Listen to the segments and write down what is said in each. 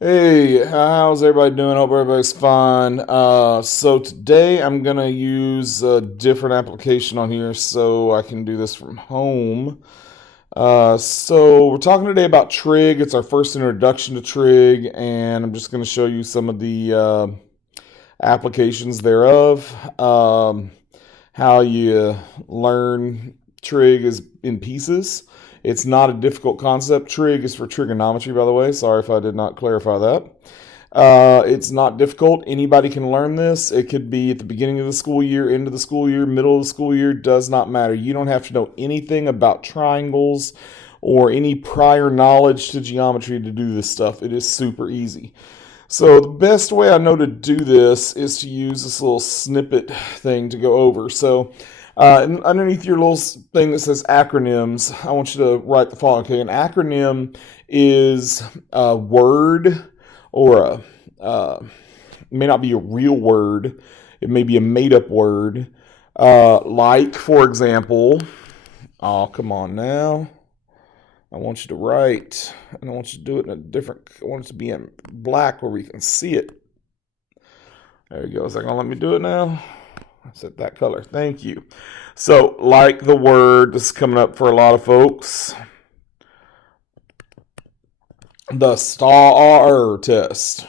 Hey, how's everybody doing? Hope everybody's fine. So today I'm gonna use a different application on here so I can do this from home. So we're talking today about Trig. It's our first introduction to Trig, and I'm just gonna show you some of the applications thereof. How you learn Trig is in pieces. It's not a difficult concept. Trig is for trigonometry, by the way. Sorry if I did not clarify that. It's not difficult. Anybody can learn this. It could be at the beginning of the school year, end of the school year, middle of the school year, does not matter. You don't have to know anything about triangles or any prior knowledge to geometry to do this stuff. It is super easy. So the best way I know to do this is to use this little snippet thing to go over. So underneath your little thing that says acronyms, I want you to write the following. Okay, an acronym is a word or it may not be a real word. It may be a made-up word. Like, for example, oh, come on now. I want you to write, and I want you to do it in a different, I want it to be in black where we can see it. There you go. Is that going to let me do it now? I set that color. Thank you. So, like the word, this is coming up for a lot of folks. The STAR test.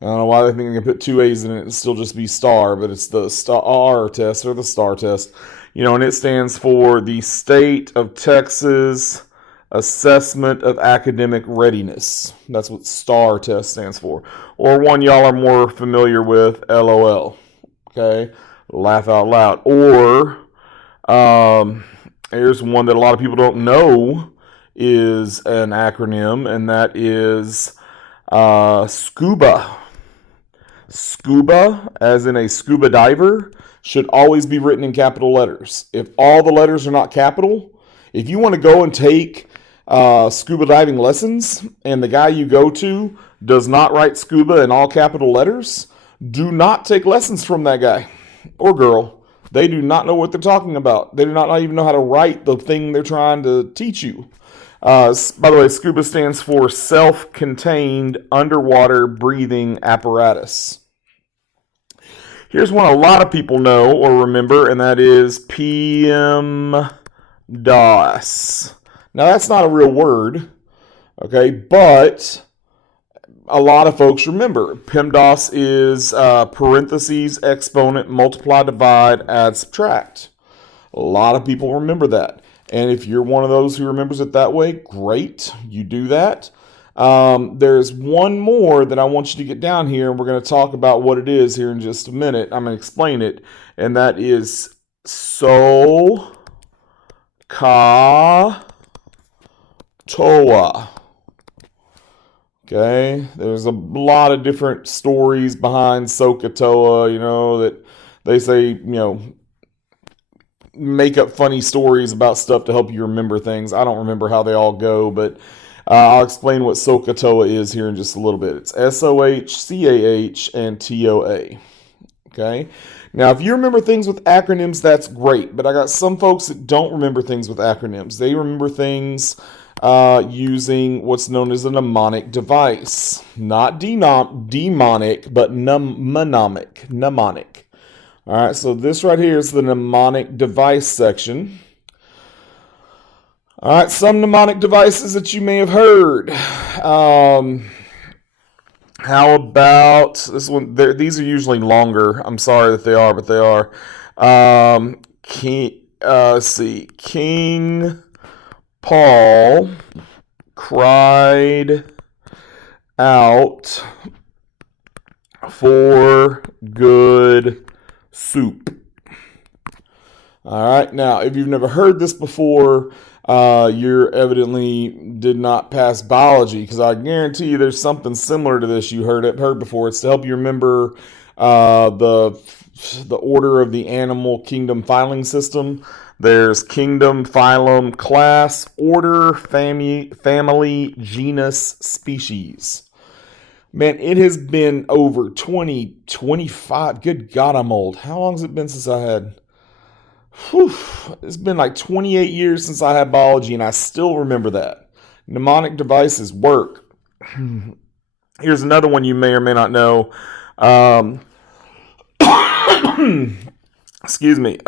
I don't know why they think they can put two A's in it and still just be star, but it's the STAR test or the STAR test. You know, and it stands for the State of Texas Assessment of Academic Readiness. That's what STAR test stands for. Or one y'all are more familiar with, LOL. Okay? Laugh out loud. Or here's one that a lot of people don't know is an acronym, and that is SCUBA. SCUBA, as in a scuba diver, should always be written in capital letters. If all the letters are not capital, if you want to go and take scuba diving lessons and the guy you go to does not write scuba in all capital letters, do not take lessons from that guy or girl. They do not know what they're talking about. They do not even know how to write the thing they're trying to teach you. By the way, SCUBA stands for Self-Contained Underwater Breathing Apparatus. Here's one a lot of people know or remember, and that is PMDAS. Now, that's not a real word, okay, but a lot of folks remember. PEMDAS is parentheses, exponent, multiply, divide, add, subtract. A lot of people remember that. And if you're one of those who remembers it that way, great, you do that. There's one more that I want you to get down here, and we're going to talk about what it is here in just a minute. I'm going to explain it, and that is SOHCAHTOA. Okay, there's a lot of different stories behind SOHCAHTOA, you know, that they say, you know, make up funny stories about stuff to help you remember things. I don't remember how they all go, but I'll explain what SOHCAHTOA is here in just a little bit. It's SOHCAH and TOA. Okay. Now, if you remember things with acronyms, that's great. But I got some folks that don't remember things with acronyms. They remember things using what's known as a mnemonic device. Not demonic, but mnemonic. Mnemonic. All right, so this right here is the mnemonic device section. All right, some mnemonic devices that you may have heard. How about this one? These are usually longer. I'm sorry that they are, but they are. Let's see. King Paul cried out for good soup. All right. Now, if you've never heard this before, you evidently did not pass biology, because I guarantee you there's something similar to this you heard before. It's to help you remember the order of the animal kingdom filing system. There's kingdom, phylum, class, order, family, genus, species. Man, it has been over 20, 25. Good God, I'm old. How long has it been since I had? It's been like 28 years since I had biology, and I still remember that. Mnemonic devices work. Here's another one you may or may not know. Um, excuse me.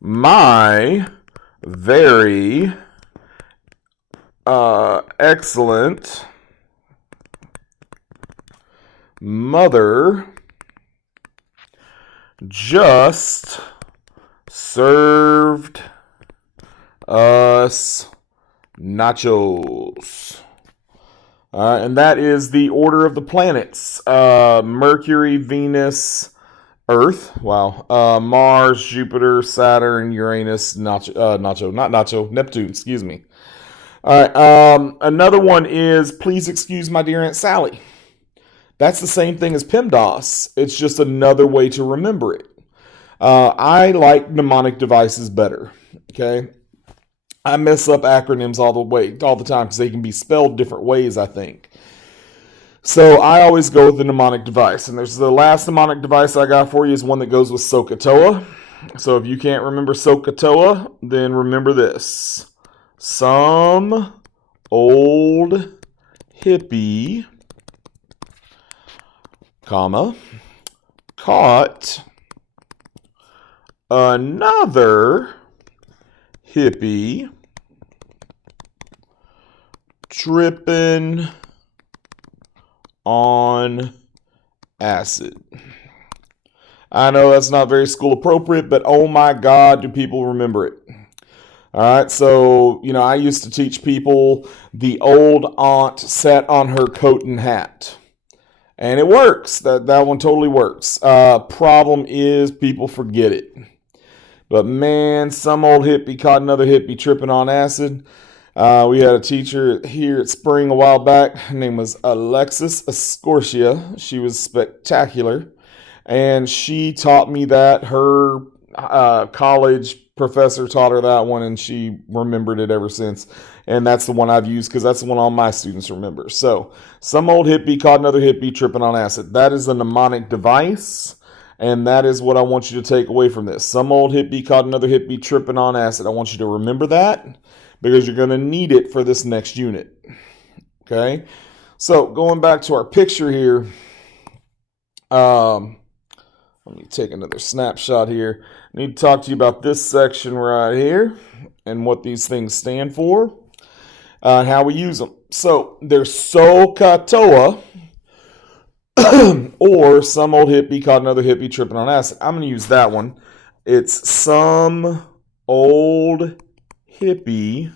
My very excellent mother just served us nachos. And that is the order of the planets. Mercury, Venus, Earth. Wow. Mars, Jupiter, Saturn, Uranus, Neptune, excuse me. All right. Another one is please excuse my dear Aunt Sally. That's the same thing as PEMDAS. It's just another way to remember it. I like mnemonic devices better. Okay. I mess up acronyms all the time because they can be spelled different ways, I think. So I always go with the mnemonic device. And there's the last mnemonic device I got for you is one that goes with SOHCAHTOA. So if you can't remember SOHCAHTOA, then remember this. Some old hippie, comma, caught another hippie tripping on acid. I know that's not very school appropriate, but oh my God, do people remember it? All right, so, I used to teach people the old aunt sat on her coat and hat. And it works. That one totally works. Problem is people forget it. But man, some old hippie caught another hippie tripping on acid. We had a teacher here at Spring a while back. Her name was Alexis Escortia. She was spectacular. And she taught me that. Her college professor taught her that one, and she remembered it ever since. And that's the one I've used because that's the one all my students remember. So, some old hippie caught another hippie tripping on acid. That is a mnemonic device. And that is what I want you to take away from this. Some old hippie caught another hippie tripping on acid. I want you to remember that because you're going to need it for this next unit. Okay? So, going back to our picture here. Let me take another snapshot here. I need to talk to you about this section right here and what these things stand for and how we use them. So, there's SOHCAHTOA. Or some old hippie caught another hippie tripping on acid. I'm going to use that one. It's some old hippie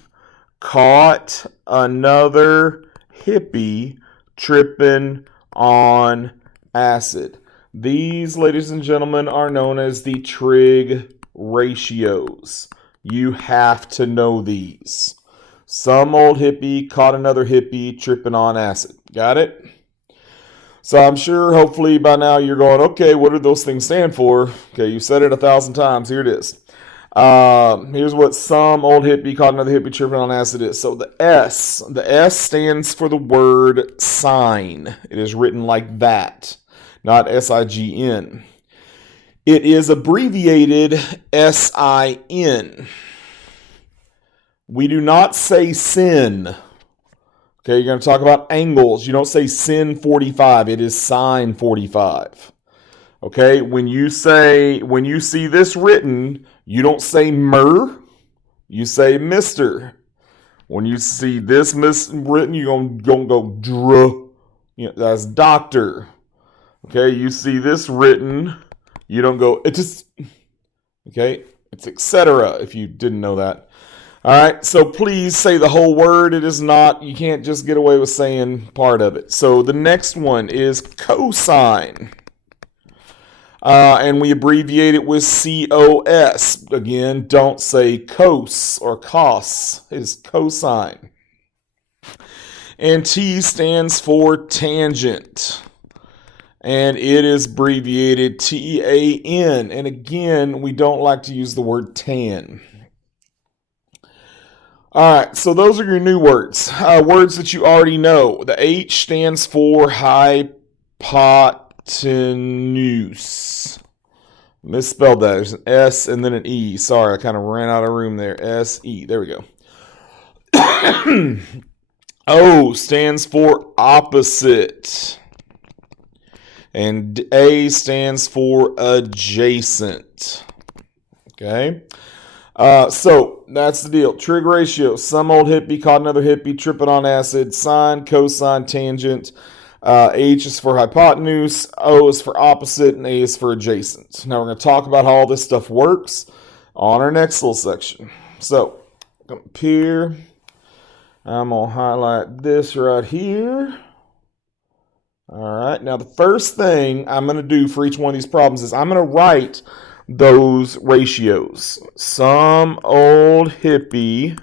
caught another hippie tripping on acid. These, ladies and gentlemen, are known as the Trig Ratios. You have to know these. Some old hippie caught another hippie tripping on acid. Got it? So I'm sure, hopefully, by now you're going, okay, what do those things stand for? Okay, you said it 1,000 times. Here it is. Here's what some old hippie caught another hippie tripping on acid is. So the S stands for the word sign. It is written like that, not S-I-G-N. It is abbreviated S-I-N. We do not say sin. Okay, you're going to talk about angles. You don't say sin 45. It is sine 45. Okay, when you see this written, you don't say mer. You say mister. When you see this written, you're going to go dr. That's doctor. Okay, you see this written, you don't go it's. Okay, it's etc. If you didn't know that. All right, so please say the whole word. It is not, you can't just get away with saying part of it. So the next one is cosine. And we abbreviate it with COS. Again, don't say cos or cos. It is cosine. And T stands for tangent. And it is abbreviated TAN. And again, we don't like to use the word tan. All right, so those are your new words. Words that you already know. The H stands for hypotenuse. Misspelled that. There's an S and then an E. Sorry, I kind of ran out of room there. S-E. There we go. O stands for opposite. And A stands for adjacent. Okay? So that's the deal. Trig ratio. Some old hippie caught another hippie tripping on acid. Sine, cosine, tangent. H is for hypotenuse. O is for opposite. And A is for adjacent. Now we're going to talk about how all this stuff works on our next little section. So, come up here. I'm going to highlight this right here. All right. Now, the first thing I'm going to do for each one of these problems is I'm going to write those ratios. Some old hippie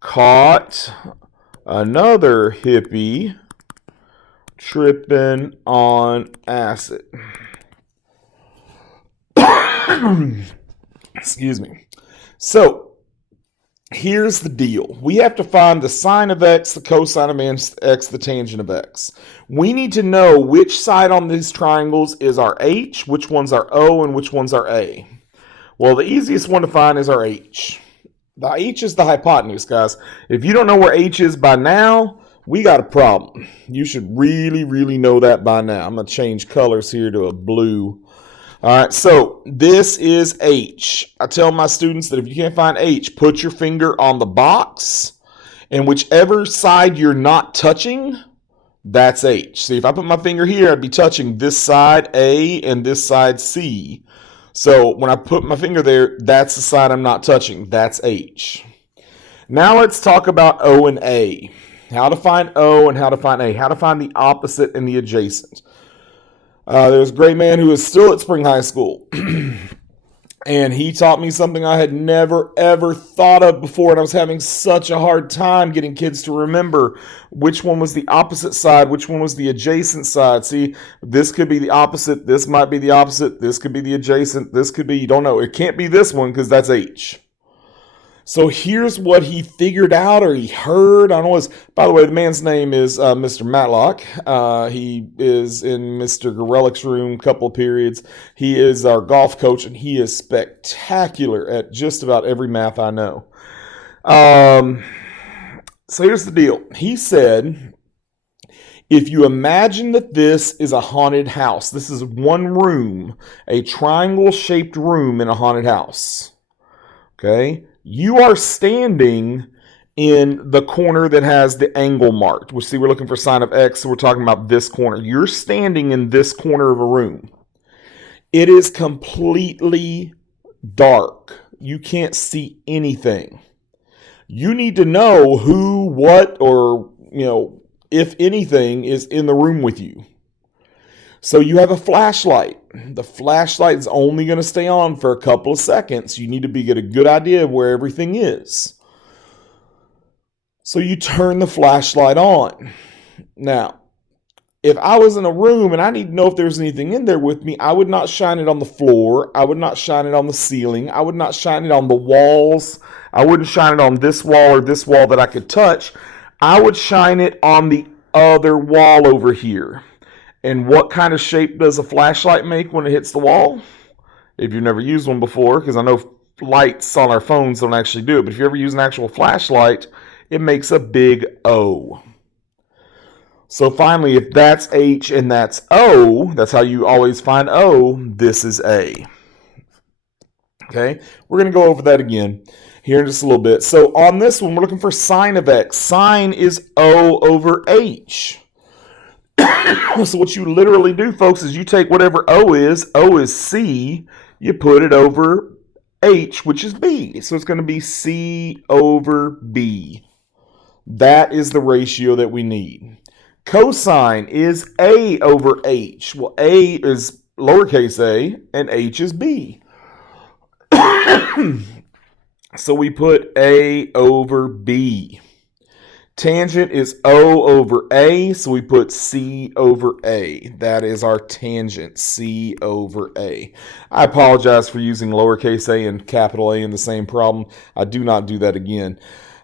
caught another hippie tripping on acid. Excuse me. So, here's the deal. We have to find the sine of x, the cosine of x, the tangent of x. We need to know which side on these triangles is our h, which one's our o, and which one's our a. Well, the easiest one to find is our h. The h is the hypotenuse, guys. If you don't know where h is by now, we got a problem. You should really, really know that by now. I'm going to change colors here to a blue. All right, so this is H. I tell my students that if you can't find H, put your finger on the box, and whichever side you're not touching, that's H. See, if I put my finger here, I'd be touching this side A and this side C. So when I put my finger there, that's the side I'm not touching. That's H. Now let's talk about O and A. How to find O and how to find A. How to find the opposite and the adjacent. There's a great man who is still at Spring High School, and he taught me something I had never, ever thought of before, and I was having such a hard time getting kids to remember which one was the opposite side, which one was the adjacent side. See, this could be the opposite, this might be the opposite, this could be the adjacent, this could be, you don't know. It can't be this one because that's H. So here's what he figured out or he heard. I don't know. By the way, the man's name is Mr. Matlock. He is in Mr. Gorelick's room a couple of periods. He is our golf coach, and he is spectacular at just about every math I know. So here's the deal. He said, if you imagine that this is a haunted house, this is one room, a triangle-shaped room in a haunted house, okay? You are standing in the corner that has the angle marked. We see we're looking for sine of x, so we're talking about this corner. You're standing in this corner of a room. It is completely dark. You can't see anything. You need to know who, what, or, if anything is in the room with you. So you have a flashlight. The flashlight is only going to stay on for a couple of seconds. You need to get a good idea of where everything is. So you turn the flashlight on. Now, if I was in a room and I need to know if there's anything in there with me, I would not shine it on the floor. I would not shine it on the ceiling. I would not shine it on the walls. I wouldn't shine it on this wall or this wall that I could touch. I would shine it on the other wall over here. And what kind of shape does a flashlight make when it hits the wall? If you've never used one before, because I know lights on our phones don't actually do it, but if you ever use an actual flashlight, it makes a big O. So finally, if that's H and that's O, that's how you always find O, this is A. Okay, we're going to go over that again here in just a little bit. So on this one, we're looking for sine of X. Sine is O over H. So what you literally do, folks, is you take whatever O is C, you put it over H, which is B. So it's going to be C over B. That is the ratio that we need. Cosine is A over H. Well, A is lowercase a, and H is B. So we put A over B. Tangent is O over A, so we put C over A. That is our tangent, C over A. I apologize for using lowercase a and capital A in the same problem. I do not do that again.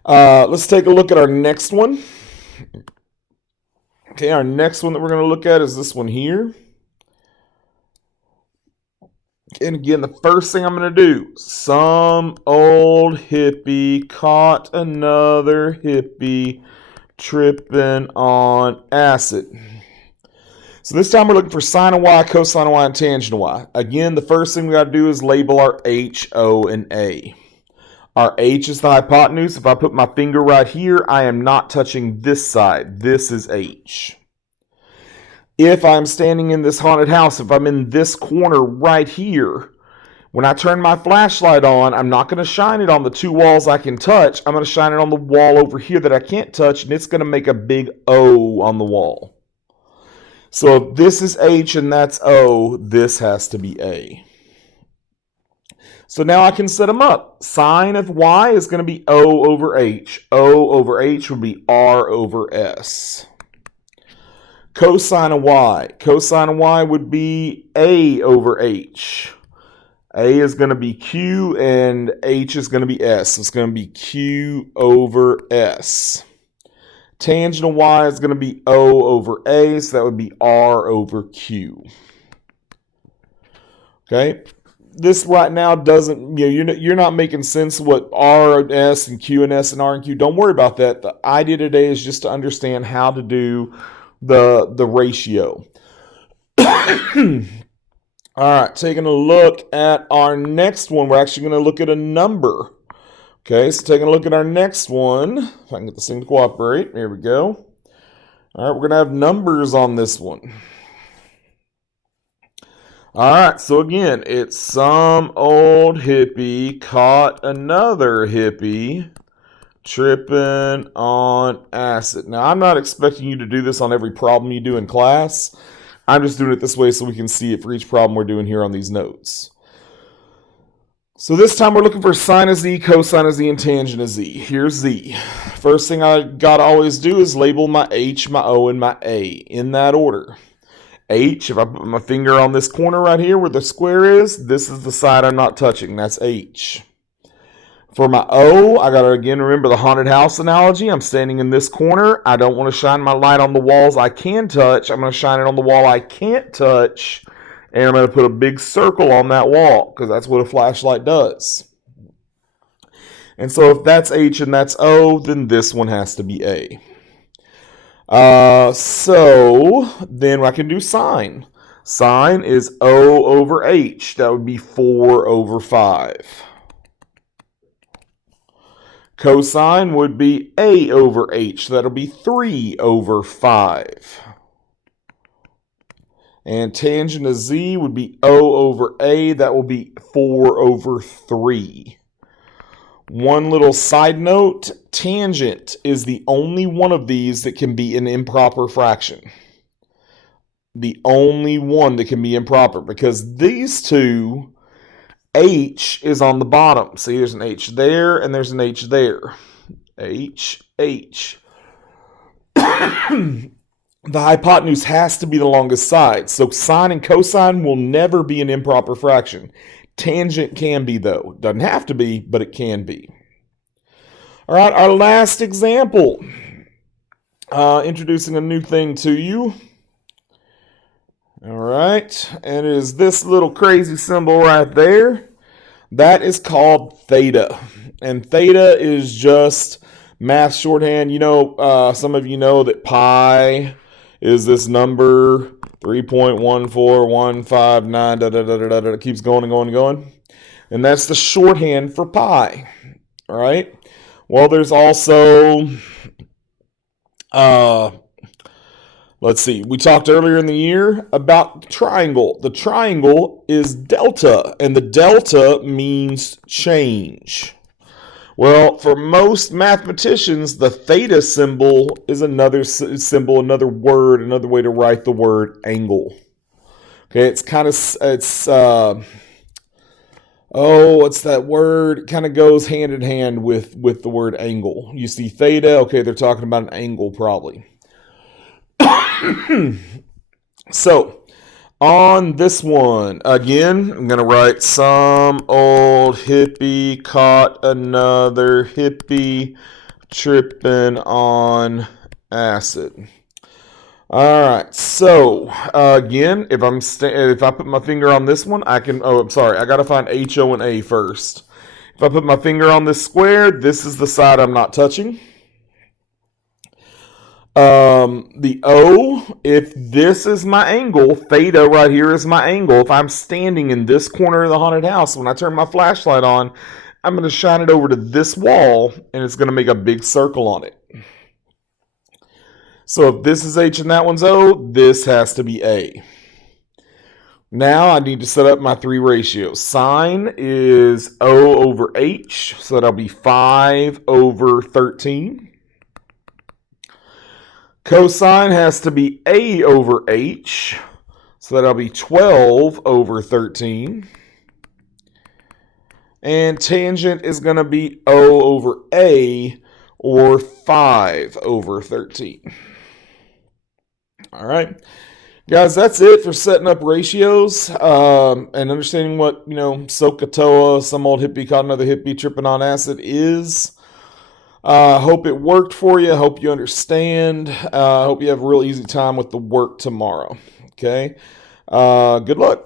Let's take a look at our next one. Okay, our next one that we're going to look at is this one here. And again, the first thing I'm going to do, some old hippie caught another hippie tripping on acid. So this time we're looking for sine of y, cosine of y, and tangent of y. Again, the first thing we got to do is label our h, o, and a. Our h is the hypotenuse. If I put my finger right here, I am not touching this side. This is h. If I'm standing in this haunted house, if I'm in this corner right here, when I turn my flashlight on, I'm not going to shine it on the two walls I can touch. I'm going to shine it on the wall over here that I can't touch, and it's going to make a big O on the wall. So if this is H and that's O, this has to be A. So now I can set them up. Sine of Y is going to be O over H. O over H would be R over S. Cosine of Y. Cosine of Y would be A over H. A is going to be Q and H is going to be S. It's going to be Q over S. Tangent of Y is going to be O over A, so that would be R over Q. Okay, this right now doesn't, you're not making sense of what R and S and Q and S and R and Q. Don't worry about that. The idea today is just to understand how to do the ratio. All right, taking a look at our next one, we're actually going to look at a number. Okay, so taking a look at our next one, if I can get this thing to cooperate, there we go. All right, we're going to have numbers on this one. All right, so again, it's some old hippie caught another hippie tripping on acid. Now, I'm not expecting you to do this on every problem you do in class. I'm just doing it this way so we can see it for each problem we're doing here on these notes. So this time we're looking for sine of z, cosine of z, and tangent of z. Here's z. First thing I gotta always do is label my h, my o, and my a in that order. H, if I put my finger on this corner right here where the square is, this is the side I'm not touching. That's H. For my O, I gotta again remember the haunted house analogy. I'm standing in this corner. I don't want to shine my light on the walls I can touch. I'm going to shine it on the wall I can't touch. And I'm going to put a big circle on that wall because that's what a flashlight does. And so if that's H and that's O, then this one has to be A. So then I can do sine. Sine is O over H. That would be 4 over 5. Cosine would be A over H. That'll be 3 over 5. And tangent of Z would be O over A. That will be 4 over 3. One little side note, tangent is the only one of these that can be an improper fraction. The only one that can be improper, because these two, H is on the bottom. See, there's an H there and there's an H there. H, H. The hypotenuse has to be the longest side. So sine and cosine will never be an improper fraction. Tangent can be, though. Doesn't have to be, but it can be. All right, our last example. Introducing a new thing to you. All right, and it is this little crazy symbol right there. That is called theta. And theta is just math shorthand. You know, some of you know that pi is this number 3.14159, it keeps going and going and going. And that's the shorthand for pi, all right? Well, there's also, let's see, we talked earlier in the year about the triangle. The triangle is delta, and the delta means change. Well, for most mathematicians, the theta symbol is another symbol, another word, another way to write the word angle. Okay, it's kind of, what's that word? It kind of goes hand in hand with the word angle. You see theta, okay, they're talking about an angle probably. So, on this one, again, I'm going to write some old hippie caught another hippie tripping on acid. All right, so again, if I put my finger on this one, I can, I got to find H, O, and A first. If I put my finger on this square, this is the side I'm not touching. The O, if this is my angle, theta right here is my angle. If I'm standing in this corner of the haunted house, when I turn my flashlight on, I'm going to shine it over to this wall, and it's going to make a big circle on it. So if this is H and that one's O, this has to be A. Now I need to set up my three ratios. Sine is O over H, so that'll be 5 over 13. Cosine has to be A over H, so that'll be 12 over 13. And tangent is going to be O over A, or 5 over 13. All right. Guys, that's it for setting up ratios and understanding what, SOHCAHTOA, some old hippie caught another hippie tripping on acid is. Hope it worked for you. Hope you understand. Hope you have a real easy time with the work tomorrow. Okay? Good luck.